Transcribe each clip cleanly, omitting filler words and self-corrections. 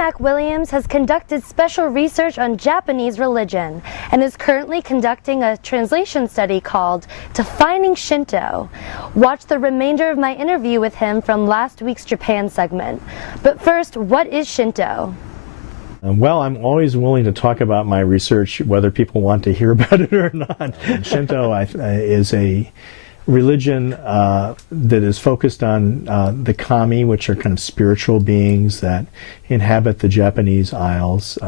McWilliams has conducted special research on Japanese religion and is currently conducting a translation study called Defining Shinto. Watch the remainder of my interview with him from last week's Japan segment. But first, what is Shinto? Well, I'm always willing to talk about my research, whether people want to hear about it or not. Shinto is a religion that is focused on the kami, which are kind of spiritual beings that inhabit the Japanese Isles.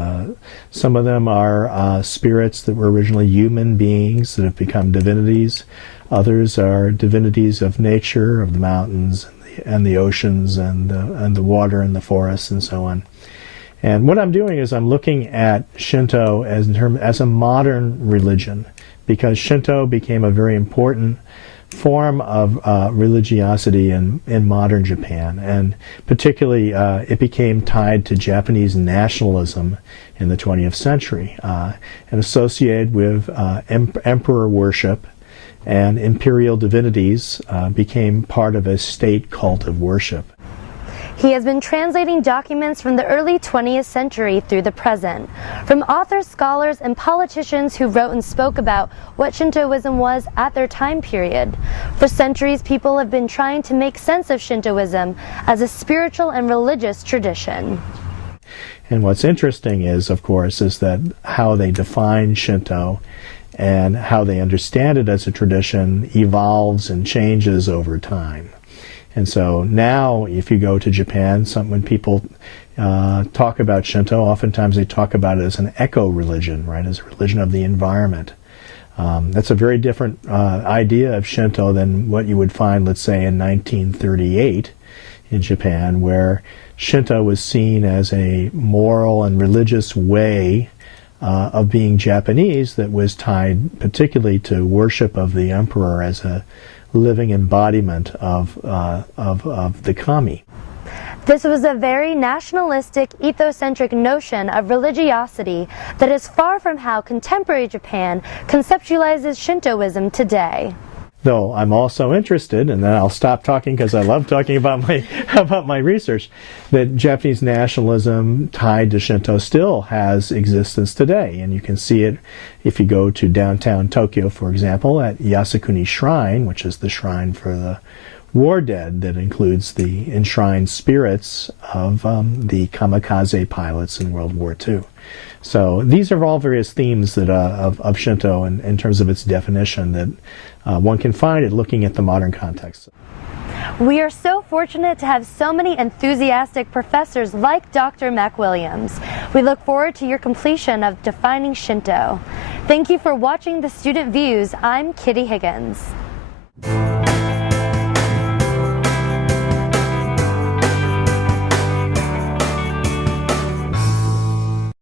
Some of them are spirits that were originally human beings that have become divinities. Others are divinities of nature, of the mountains and the oceans and the water and the forests and so on. And what I'm doing is I'm looking at Shinto as a modern religion, because Shinto became a very important form of religiosity in modern Japan, and particularly it became tied to Japanese nationalism in the 20th century and associated with emperor worship, and imperial divinities became part of a state cult of worship. He has been translating documents from the early 20th century through the present, from authors, scholars, and politicians who wrote and spoke about what Shintoism was at their time period. For centuries, people have been trying to make sense of Shintoism as a spiritual and religious tradition. And what's interesting is, of course, is that how they define Shinto and how they understand it as a tradition evolves and changes over time. And so now, if you go to Japan, when people talk about Shinto, oftentimes they talk about it as an eco-religion, right, as a religion of the environment. That's a very different idea of Shinto than what you would find, let's say, in 1938 in Japan, where Shinto was seen as a moral and religious way of being Japanese that was tied particularly to worship of the emperor as a living embodiment of the kami. This was a very nationalistic, ethocentric notion of religiosity that is far from how contemporary Japan conceptualizes Shintoism today. Though I'm also interested, and then I'll stop talking because I love talking about my research, that Japanese nationalism tied to Shinto still has existence today. And you can see it if you go to downtown Tokyo, for example, at Yasukuni Shrine, which is the shrine for the war dead that includes the enshrined spirits of the kamikaze pilots in World War II. So these are all various themes that of Shinto in terms of its definition that one can find it looking at the modern context. We are so fortunate to have so many enthusiastic professors like Dr. McWilliams. We look forward to your completion of Defining Shinto. Thank you for watching the Student Views. I'm Kitty Higgins.